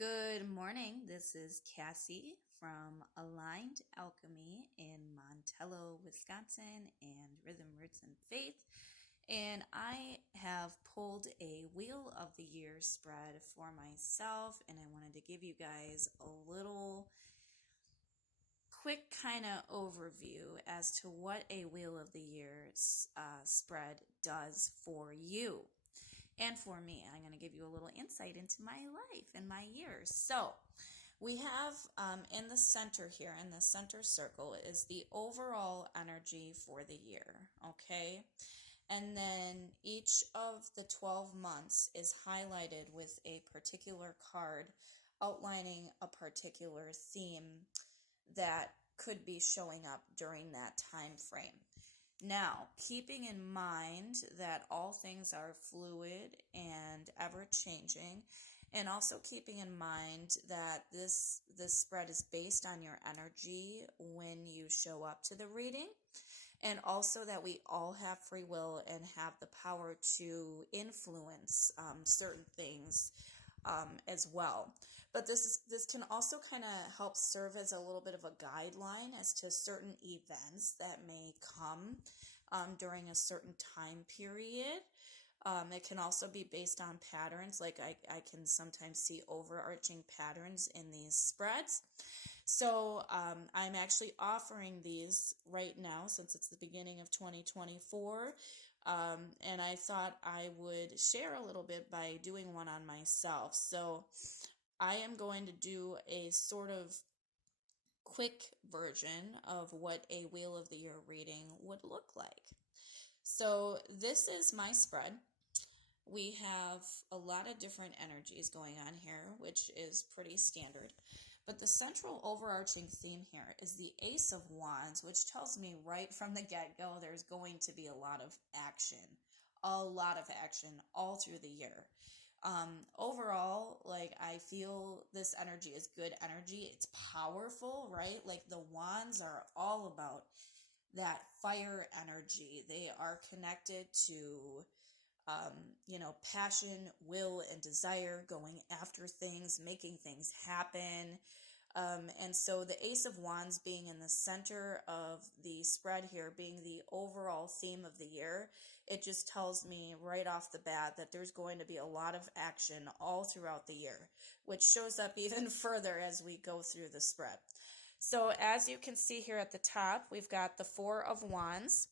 Good morning. This is Cassie from Aligned Alchemy in Montello, Wisconsin, and Rhythm Roots and Faith. And I have pulled a Wheel of the Year spread for myself, and I wanted to give you guys a little quick kind of overview as to what a Wheel of the Year spread does for you. And for me, I'm going to give you a little insight into my life and my years. So we have in the center here, in the center circle, is the overall energy for the year, okay? And then each of the 12 months is highlighted with a particular card outlining a particular theme that could be showing up during that time frame. Now, keeping in mind that all things are fluid and ever-changing, and also keeping in mind that this spread is based on your energy when you show up to the reading, and also that we all have free will and have the power to influence certain things as well. But this can also kind of help serve as a little bit of a guideline as to certain events that may come during a certain time period. It can also be based on patterns, like I can sometimes see overarching patterns in these spreads. So I'm actually offering these right now since it's the beginning of 2024. And I thought I would share a little bit by doing one on myself. So I am going to do a sort of quick version of what a Wheel of the Year reading would look like. So this is my spread. We have a lot of different energies going on here, which is pretty standard. But the central overarching theme here is the Ace of Wands, which tells me right from the get-go there's going to be a lot of action all through the year. Overall, like, I feel this energy is good energy. It's powerful, right? Like, the wands are all about that fire energy. They are connected to, passion, will, and desire, going after things, making things happen. And so the Ace of Wands being in the center of the spread here, being the overall theme of the year, it just tells me right off the bat that there's going to be a lot of action all throughout the year, which shows up even further as we go through the spread. So as you can see here at the top, we've got the Four of Wands.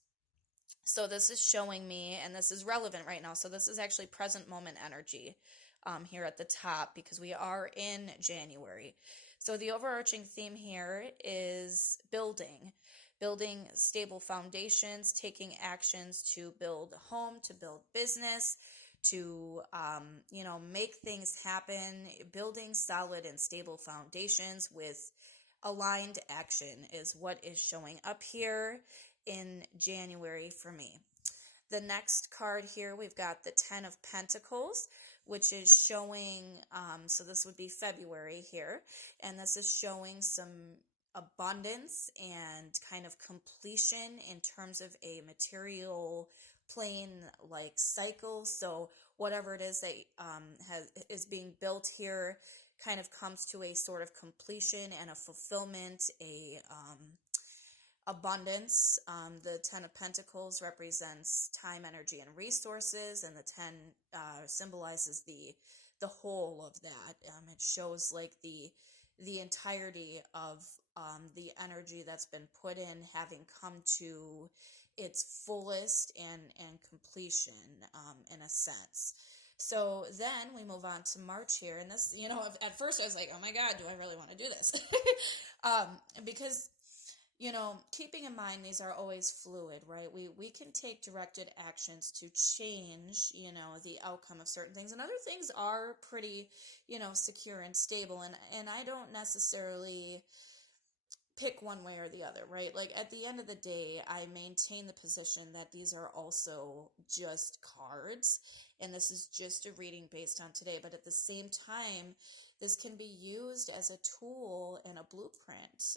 So this is showing me, and this is relevant right now, so this is actually present moment energy here at the top because we are in January. So the overarching theme here is building stable foundations, taking actions to build a home, to build business, to, make things happen, building solid and stable foundations with aligned action is what is showing up here in January for me. The next card here, we've got the Ten of Pentacles, which is showing, so this would be February here, and this is showing some abundance and kind of completion in terms of a material plane like cycle. So whatever it is that is being built here kind of comes to a sort of completion and a fulfillment, a abundance. The Ten of Pentacles represents time, energy, and resources, and the 10 symbolizes the whole of that. It shows like the entirety of the energy that's been put in having come to its fullest and completion in a sense. So then we move on to March here, and this, at first I was like, oh my God, do I really want to do this? Because keeping in mind these are always fluid, right? We can take directed actions to change, the outcome of certain things. And other things are pretty, secure and stable. And I don't necessarily pick one way or the other, right? Like at the end of the day, I maintain the position that these are also just cards. And this is just a reading based on today. But at the same time, This can be used as a tool and a blueprint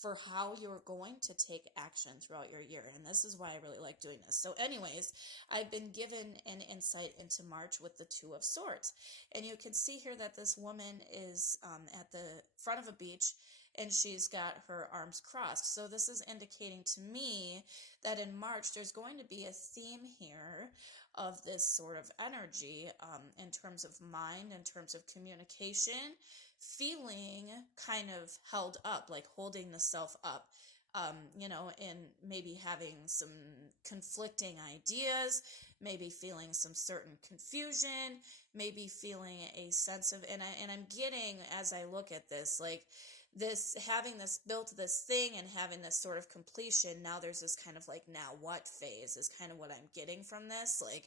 for how you're going to take action throughout your year. And this is why I really like doing this. So anyways, I've been given an insight into March with the Two of Swords. And you can see here that this woman is at the front of a beach, and she's got her arms crossed. So this is indicating to me that in March there's going to be a theme here of this sort of energy in terms of mind, in terms of communication, feeling kind of held up, like holding the self up, and maybe having some conflicting ideas, maybe feeling some certain confusion, maybe feeling a sense of, and I'm getting, as I look at this, like this, having this built this thing and having this sort of completion. Now there's this kind of like, now what phase is kind of what I'm getting from this. Like,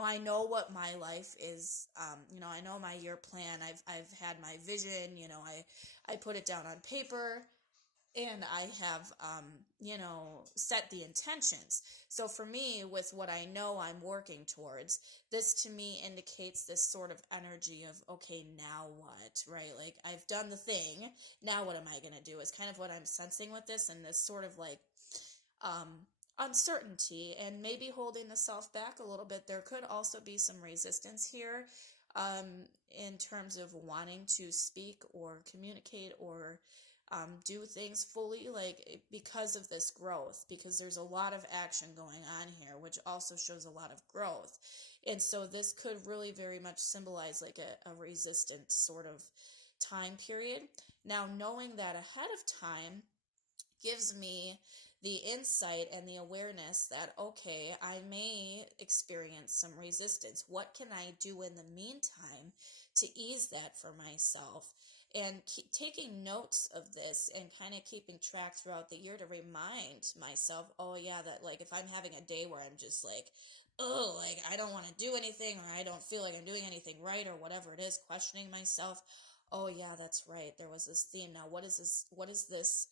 I know what my life is. I know my year plan. I've had my vision, I put it down on paper, and I have, set the intentions. So for me, with what I know I'm working towards, this to me indicates this sort of energy of, okay, now what, right? Like, I've done the thing. Now what am I going to do is kind of what I'm sensing with this, and this sort of like, uncertainty and maybe holding the self back a little bit. There could also be some resistance here, in terms of wanting to speak or communicate or do things fully, like because of this growth, because there's a lot of action going on here, which also shows a lot of growth. And so this could really very much symbolize like a resistant sort of time period. Now, knowing that ahead of time gives me the insight and the awareness that, okay, I may experience some resistance. What can I do in the meantime to ease that for myself? And taking notes of this and kind of keeping track throughout the year to remind myself, oh yeah, that like if I'm having a day where I'm just like, oh, like I don't want to do anything, or I don't feel like I'm doing anything right, or whatever it is, questioning myself, oh yeah, that's right, there was this theme. Now what is this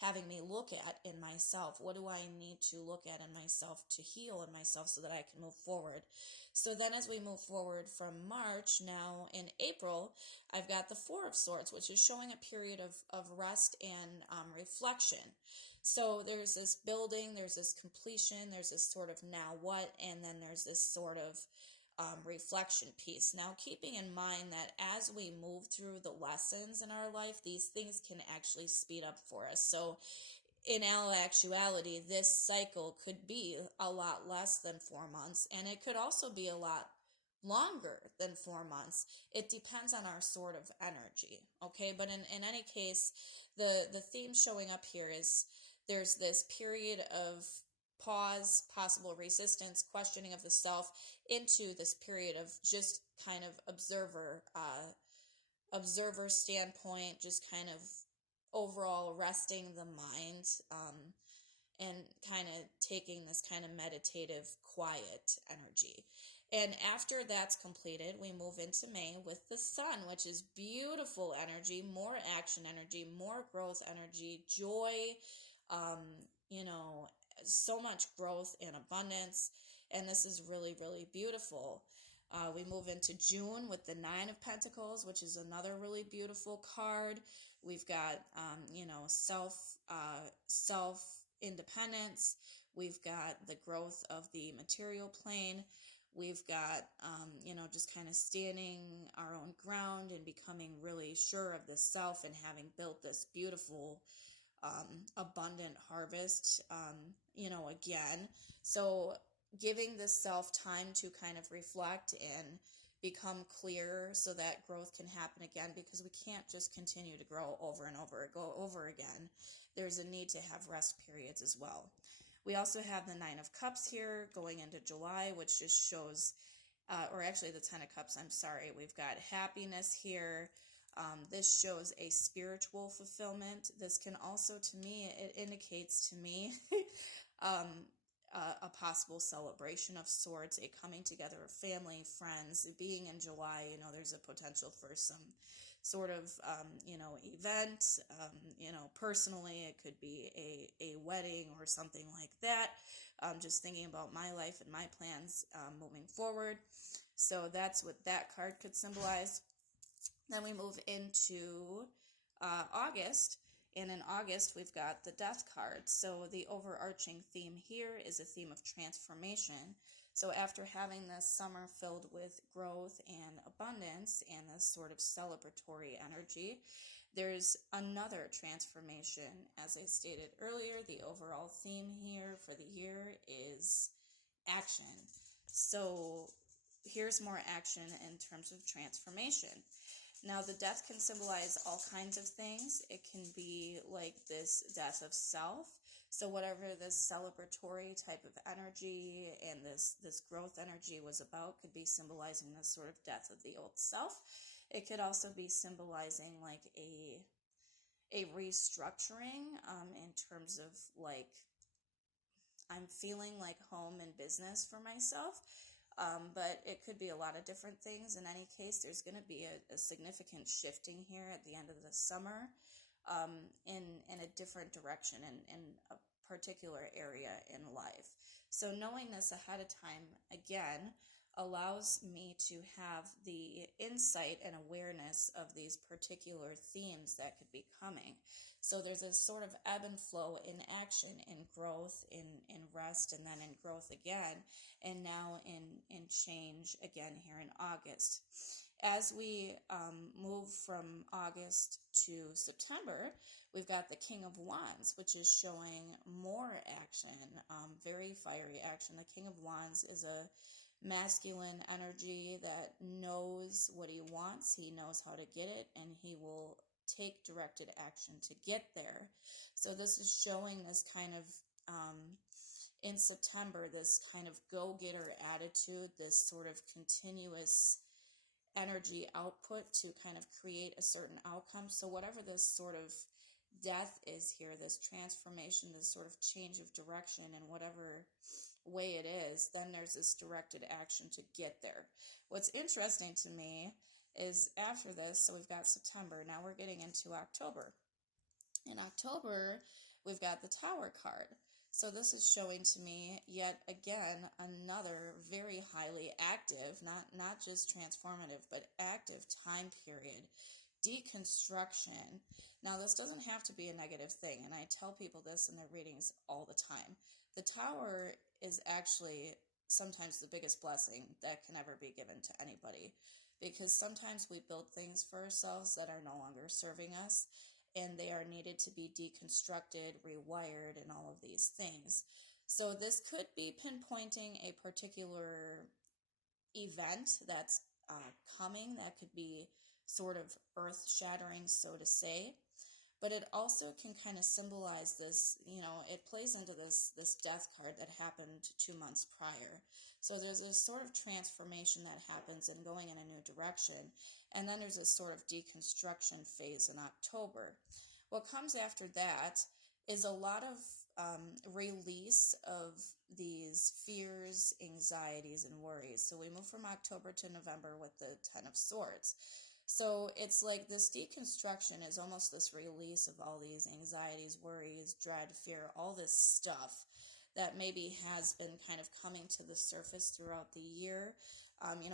having me look at in myself? What do I need to look at in myself to heal in myself so that I can move forward? So then as we move forward from March, now in April, I've got the Four of Swords, which is showing a period of rest and reflection. So there's this building, there's this completion, there's this sort of now what, and then there's this sort of reflection piece. Now, keeping in mind that as we move through the lessons in our life, these things can actually speed up for us. So in all actuality, this cycle could be a lot less than 4 months, and it could also be a lot longer than 4 months. It depends on our sort of energy, okay? But in any case, the theme showing up here is there's this period of pause, possible resistance, questioning of the self, into this period of just kind of observer standpoint, just kind of overall resting the mind, and kind of taking this kind of meditative, quiet energy. And after that's completed, we move into May with the Sun, which is beautiful energy, more action energy, more growth energy, joy, so much growth and abundance. And this is really, really beautiful. We move into June with the Nine of Pentacles, which is another really beautiful card. We've got, self independence. We've got the growth of the material plane. We've got, just kind of standing our own ground and becoming really sure of the self and having built this beautiful, abundant harvest, again. So giving the self time to kind of reflect and become clear so that growth can happen again, because we can't just continue to grow over and over again. There's a need to have rest periods as well. We also have the Nine of Cups here going into July, which just shows, or actually the Ten of Cups, I'm sorry. We've got happiness here. This shows a spiritual fulfillment. This can also, to me, it indicates to me a possible celebration of sorts, a coming together of family, friends. Being in July, there's a potential for some sort of, event. Personally, it could be a wedding or something like that. Just thinking about my life and my plans moving forward. So that's what that card could symbolize. Then we move into August, and in August we've got the Death card. So the overarching theme here is a theme of transformation. So after having this summer filled with growth and abundance and this sort of celebratory energy, there's another transformation. As I stated earlier, the overall theme here for the year is action. So here's more action in terms of transformation. Now, the death can symbolize all kinds of things. It can be like this death of self. So whatever this celebratory type of energy and this growth energy was about could be symbolizing this sort of death of the old self. It could also be symbolizing like a restructuring in terms of like I'm feeling like home and business for myself. But it could be a lot of different things. In any case, there's going to be a significant shifting here at the end of the summer in a different direction in a particular area in life. So knowing this ahead of time, again, allows me to have the insight and awareness of these particular themes that could be coming. So there's a sort of ebb and flow in action, in growth, in rest, and then in growth again, and now in change again here in August. As we move from August to September, we've got the King of Wands, which is showing more action, very fiery action. The King of Wands is a masculine energy that knows what he wants, he knows how to get it, and he will take directed action to get there. So this is showing this kind of in September, this kind of go-getter attitude, this sort of continuous energy output to kind of create a certain outcome. So whatever this sort of death is here, this transformation, this sort of change of direction in whatever way it is, then there's this directed action to get there. What's interesting to me is after this, so we've got September, now we're getting into October. In October, we've got the Tower card. So this is showing to me yet again another very highly active, not just transformative, but active time period, deconstruction. Now this doesn't have to be a negative thing, and I tell people this in their readings all the time. The Tower is actually sometimes the biggest blessing that can ever be given to anybody, because sometimes we build things for ourselves that are no longer serving us, and they are needed to be deconstructed, rewired, and all of these things. So this could be pinpointing a particular event that's coming that could be sort of earth-shattering, so to say. But it also can kind of symbolize this, it plays into this death card that happened 2 months prior. So there's a sort of transformation that happens and going in a new direction. And then there's this sort of deconstruction phase in October. What comes after that is a lot of release of these fears, anxieties, and worries. So we move from October to November with the Ten of Swords. So it's like this deconstruction is almost this release of all these anxieties, worries, dread, fear, all this stuff that maybe has been kind of coming to the surface throughout the year.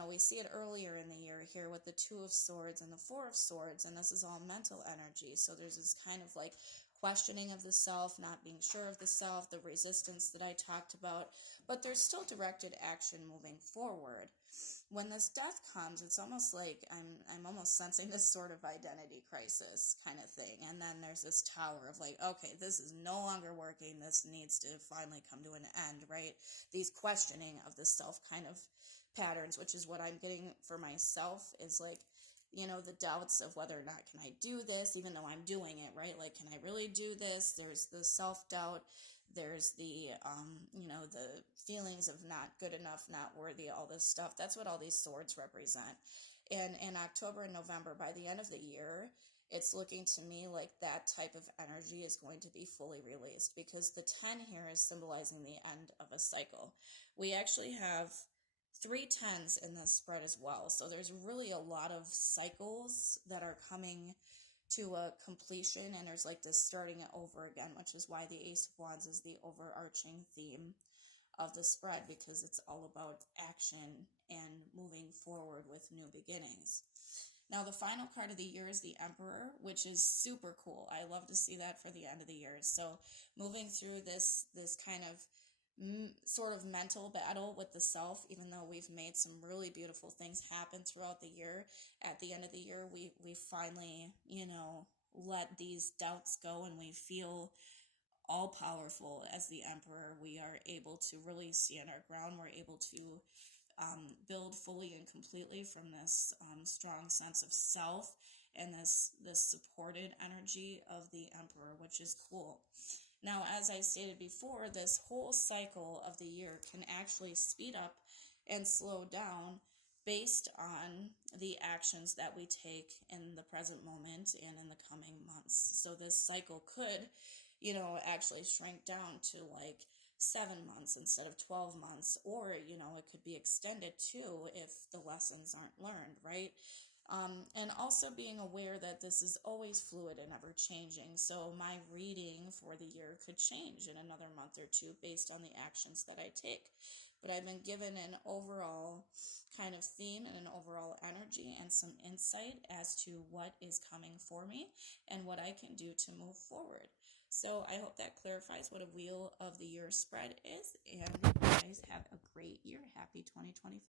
We see it earlier in the year here with the Two of Swords and the Four of Swords, and this is all mental energy. So there's this kind of like questioning of the self, not being sure of the self, the resistance that I talked about, but there's still directed action moving forward. When this death comes, it's almost like I'm almost sensing this sort of identity crisis kind of thing. And then there's this tower of like, okay, this is no longer working. This needs to finally come to an end, right? These questioning of the self kind of patterns, which is what I'm getting for myself, is like, the doubts of whether or not can I do this, even though I'm doing it, right? Like, can I really do this? There's the self-doubt. There's the, the feelings of not good enough, not worthy, all this stuff. That's what all these swords represent. And in October and November, by the end of the year, it's looking to me like that type of energy is going to be fully released, because the 10 here is symbolizing the end of a cycle. We actually have 3 10s in this spread as well. So there's really a lot of cycles that are coming to a completion, and there's like this starting it over again, which is why the Ace of Wands is the overarching theme of the spread, because it's all about action and moving forward with new beginnings. Now, the final card of the year is the Emperor, which is super cool. I love to see that for the end of the year. So, moving through this kind of sort of mental battle with the self, even though we've made some really beautiful things happen throughout the year, at the end of the year, we finally, let these doubts go and we feel all powerful as the Emperor. We are able to really stand our ground. We're able to build fully and completely from this strong sense of self and this supported energy of the Emperor, which is cool. Now, as I stated before, this whole cycle of the year can actually speed up and slow down based on the actions that we take in the present moment and in the coming months. So this cycle could, actually shrink down to like 7 months instead of 12 months, or, it could be extended too if the lessons aren't learned, right? And also being aware that this is always fluid and ever changing. So my reading for the year could change in another month or two based on the actions that I take. But I've been given an overall kind of theme and an overall energy and some insight as to what is coming for me and what I can do to move forward. So I hope that clarifies what a Wheel of the Year spread is. And you guys have a great year. Happy 2024.